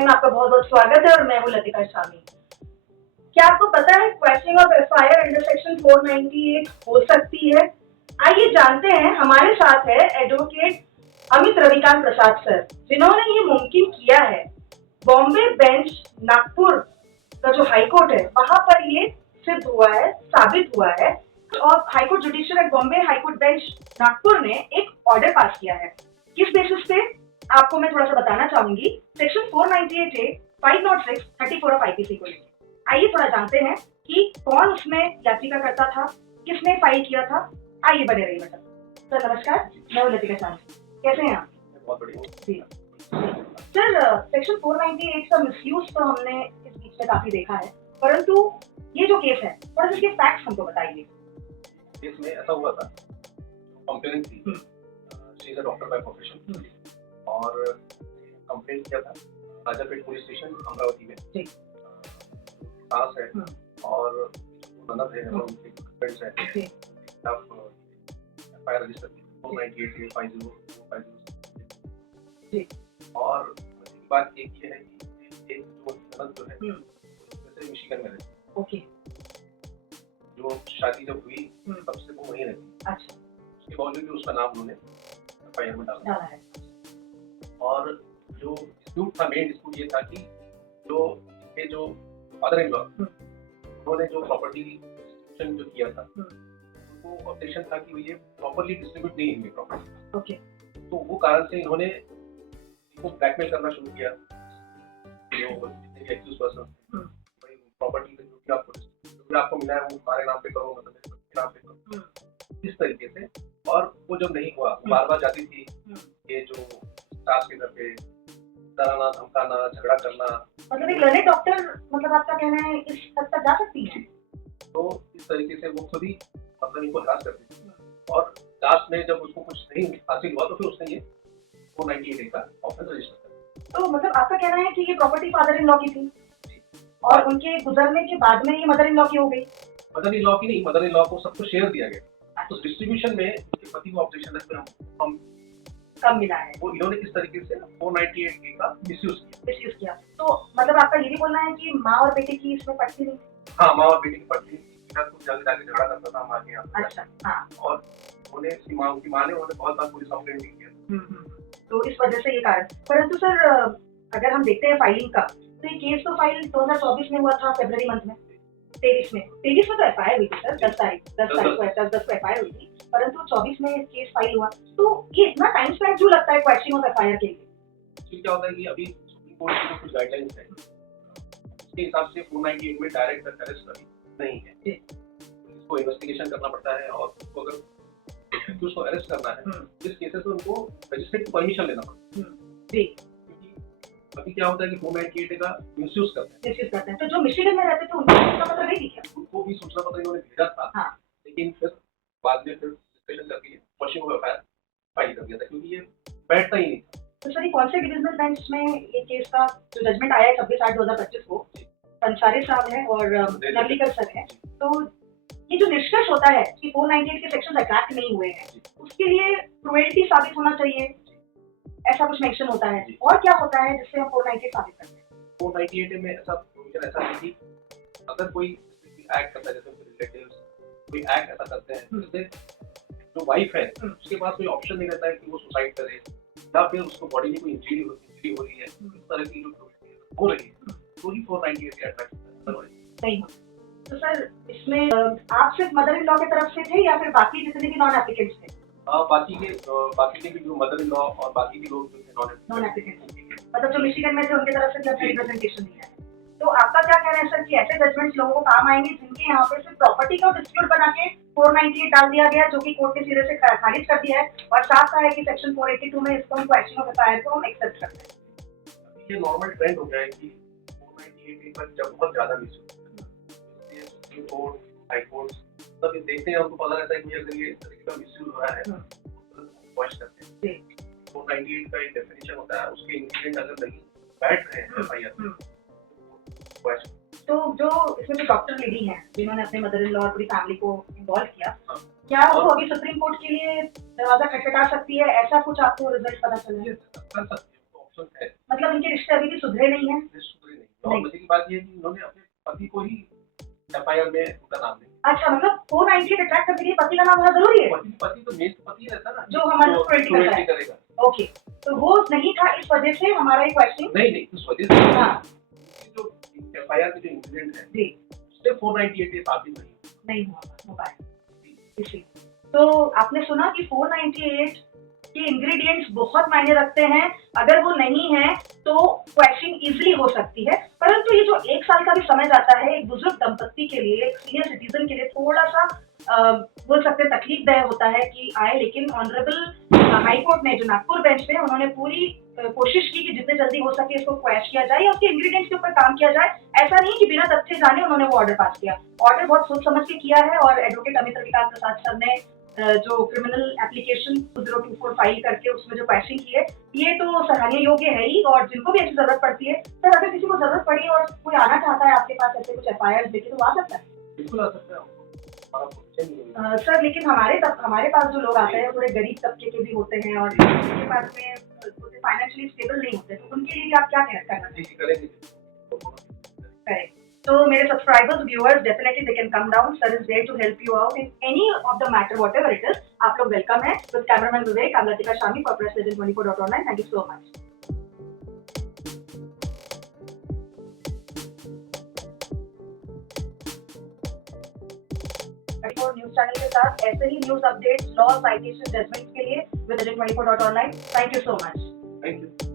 में आपका बहुत बहुत स्वागत है और मैं हूँ लतिका शामी। क्या आपको पता है questioning of FIR under section 498 हो सकती है? आइए जानते हैं। हमारे साथ है एडवोकेट अमित रविकांत प्रसाद सर, जिन्होंने ये मुमकिन किया है। बॉम्बे बेंच नागपुर का जो हाईकोर्ट है वहां पर ये सिद्ध हुआ है, साबित हुआ है और high court judicial at Bombay high court bench Nagpur ने एक ऑर्डर पास किया है। किस बेसिस पे आपको मैं थोड़ा सा बताना चाहूंगी। सेक्शन 498A 506 34 ऑफ आईपीसी को लेकर आइए थोड़ा जानते हैं कि कौन उसमें याचिकाकर्ता था, किसने फाइल किया था। आइए बने रहिए मैडम। सर नमस्कार, मैं हूँ लतिका शामी। कैसे हैं आप? बहुत बढ़िया जी सर, सेक्शन 498 का मिसयूज तो हमने इस बीच में काफी देखा है, परंतु ये जो केस है थोड़ा सा इसके फैक्ट्स हमको बताइए। केस में ऐसा हुआ था, कंप्लेंट थी, she is a doctor by profession और कंप्लेंट किया था राजापेट पुलिस स्टेशन अमरावती में। जी। सास है और ननद है और उनके फ्रेंड्स हैं। जी। आप एफआईआर रजिस्टर की 498 50 जी। और बात एक ये है कि एक जो ननद जो है वैसे मिशिगन में रहती है। ओके। जो शादी जब हुई तब से वो वहीं रहती है। अच्छा। उसके बावजूद भी उसका नाम उन्होंने एफआईआर में डाला है। और जो डिस्प्यूट था, मेन डिस्प्यूट ये था कि जो इनके जो फादर इन लॉ उन्होंने जो प्रॉपर्टी डिस्ट्रीब्यूशन जो किया था वो ऑब्जेक्शन था कि ये प्रॉपर्ली डिस्ट्रीब्यूट नहीं हुई प्रॉपर्टी। ओके। तो वो कारण से इन्होंने इनको ब्लैकमेल करना शुरू किया। जो जितने भी एक्यूज पर्सन प्रॉपर्टी जो भी आपको मिला है वो हमारे नाम पे करो, मतलब मेरे नाम पे करो, इस तरीके से। और वो जब नहीं हुआ बार बार जाती थी ये जो सास के घर पे डराना, धमकाना, झगड़ा करना। मतलब एक लर्नेड डॉक्टर, मतलब आपका कहना है इस हद तक जा सकती है? तो इस तरीके से वो खुद ही मतलब इनको हरास करती थी और लास्ट में जब उसको कुछ नहीं हासिल हुआ तो फिर उसने ये 498 का ऑफेंस रजिस्टर कर। तो मतलब आपका कहना है कि ये प्रॉपर्टी फादर इन लॉ की थी और उनके गुजरने के बाद में ये मदर इन लॉ की हो गई? मदर इन लॉ की नहीं, मदर इन लॉ को सब कुछ शेयर दिया गया। तो डिस्ट्रीब्यूशन में उनके पति को ऑब्जेक्शन है हम कम मिला है, वो इन्होंने किस तरीके से 498 का मिसयूज किया। तो मतलब आपका ये भी बोलना है कि माँ और बेटे की इसमें पटती नहीं? हाँ, माँ और बेटे की पटती कुछ जल्द जाके झगड़ा करता था माँ के यहाँ। अच्छा। हाँ। और उन्होंने उसकी माँ ने उन्होंने बहुत बार पुलिस कंप्लेंट भी किया। तो इस वजह से ये कारण। परंतु सर, अगर हम देखते हैं फाइलिंग का, तो ये केस तो फाइल 2024 में हुआ था, फरवरी मंथ में। 23 में तो एफआईआर हुई थी सर, 10 तारीख को एफआईआर हुई थी, परंतु 24 में केस फाइल हुआ। तो ये इतना टाइम स्पेंड क्यों लगता है क्वेश्चनिंग ऑफ एफआईआर के लिए? क्या होता है कि अभी सुप्रीम कोर्ट की कुछ गाइडलाइंस है, उसके हिसाब से 498 में डायरेक्ट अरेस्ट अभी नहीं है। इसको इन्वेस्टिगेशन करना पड़ता है और उसको अगर उसको अरेस्ट करना है इस केसेस में उनको मजिस्ट्रेट की परमिशन लेना पड़ता है। अभी क्या होता है कि 498 का मिसयूज करते हैं। तो जो मिशिगन में रहते थे उनको सूचना पत्र नहीं दिया? उनको भी सूचना पत्र इन्होंने भेजा था। हाँ। लेकिन फिर बाद में फिर डिस्कशन करके क्वेश्चन को एफआईआर फाइल कर दिया था क्योंकि ये बैठता ही नहीं था। तो सर, कौन से डिविजनल बेंच में ये केस का जो जजमेंट आया है 26/8/2025 को, पंसारी साहब है और नवलीकर सर है, तो ये जो निष्कर्ष होता है कि 498 के सेक्शन अट्रैक्ट नहीं हुए हैं, उसके लिए क्रुएल्टी साबित होना चाहिए, ऐसा कुछ मेंशन होता है। और क्या होता है जिससे हम 498 साबित करते हैं? 498 में ऐसा प्रोविजन ऐसा है कि अगर कोई एक्ट करता है, जैसे रिलेटिव्स कोई एक्ट ऐसा करते हैं जैसे जो वाइफ है उसके पास कोई ऑप्शन नहीं रहता है कि वो सुसाइड करे या फिर उसको बॉडी में कोई इंजरी हो रही है, इस तरह की जो हो रही है तो ही 498 के अट्रैक्ट होता है। सही। तो सर, इसमें आप सिर्फ मदर इन लॉ की तरफ से थे या फिर बाकी जितने भी नॉन एप्लीकेंट्स थे? बाकी के भी जो मदर इन लॉ और बाकी भी लोग जो थे नॉन एप्लीकेंट्स, मतलब जो मिशिगन में थे उनकी तरफ से भी अपना रिप्रेजेंटेशन दिया है। तो आपका क्या कहना है सर कि ऐसे जजमेंट्स लोगों को काम आएंगे जिनके यहाँ पे सिर्फ प्रॉपर्टी का डिस्प्यूट बना के 498 डाल दिया गया, जो कि कोर्ट के सिरे से खारिज कर दिया है और साफ कहा है कि सेक्शन 482 में इसको हम क्वेश्चन ऑफ एफआईआर को हम एक्सेप्ट करते हैं? ये नॉर्मल ट्रेंड हो गया है कि 498 पर जब बहुत ज्यादा misuse supreme court, high court सब ये देखते हैं, हमको पता रहता है कि अगर ये तरीके का मिसयूज हो रहा है तो क्वेश्चन करते हैं। 498 का एक डेफिनेशन होता है, उसके इंग्रेडिएंट अगर नहीं बैठ रहे हैं एफआईआर में तो जो इसमें जो डॉक्टर लेडी हैं जिन्होंने अपने मदर इन लॉ और पूरी फैमिली को इन्वॉल्व किया, क्या वो अभी सुप्रीम कोर्ट के लिए दरवाजा खटखटा सकती है? ऐसा कुछ आपको रिजल्ट पता चला है? ऑप्शन है। मतलब इनके रिश्ते अभी भी सुधरे नहीं है? सुधरे नहीं। और मजे की बात ये है कि उन्होंने अपने पति को ही एफआईआर में उनका नाम नहीं। अच्छा, मतलब 498 अट्रैक्ट करने के लिए पति का नाम होना जरूरी है? पति तो मेन पति रहता ना, जो हमारा 20 करेगा। ओके, तो वो नहीं था, इस वजह से हमारा एक क्वेश्चन नहीं उस वजह से हाँ जो एफआईआर में जो इंसिडेंट है जी उससे 498 साबित नहीं हो पाया इसी। तो आपने सुना कि 498 के इंग्रेडिएंट्स बहुत मायने रखते हैं, अगर वो नहीं है तो क्वेश्चन इजीली हो सकती है। परंतु ये जो 1 साल का भी समय जाता है एक बुजुर्ग दंपत्ति के लिए, एक सीनियर सिटीजन के लिए थोड़ा सा बोल सकते हैं तकलीफदायक होता है कि आए, लेकिन ऑनरेबल हाई कोर्ट ने जो नागपुर बेंच में उन्होंने पूरी कोशिश की कि जितने जल्दी हो सके इसको क्वैश किया जाए या उसके इंग्रेडिएंट्स के ऊपर काम किया जाए। ऐसा नहीं कि बिना तथ्य जाने उन्होंने वो ऑर्डर पास किया, ऑर्डर बहुत सोच समझ के किया है। और एडवोकेट अमित रविकांत प्रसाद सर ने जो क्रिमिनल एप्लीकेशन 2024 फाइल करके उसमें जो क्वैशिंग की है, ये तो सराहनीय योग्य है ही। और जिनको भी ऐसी जरूरत पड़ती है सर, अगर किसी को जरूरत पड़ी और कोई आना चाहता है आपके पास ऐसे कुछ एफआईआर देके, तो आ सकता है? बिल्कुल आ सकता है सर, लेकिन हमारे पास जो लोग आते हैं थोड़े गरीब तबके के भी होते हैं और उनके पास में फाइनेंशियली स्टेबल नहीं होते, तो उनके लिए भी आप क्या करना करेंगे? So मेरे subscribers, viewers, definitely they can come down. Sir is there to help you out in any of the matter, whatever it is. आप लोग welcome है. With cameraman Vivek, I'm Latika Shami for Press Legend 24.online. Thank you so much. 24 news channel के साथ ऐसे ही news updates, law, citation, judgments के लिए with Legend 24.online. Thank you so much. Thank you.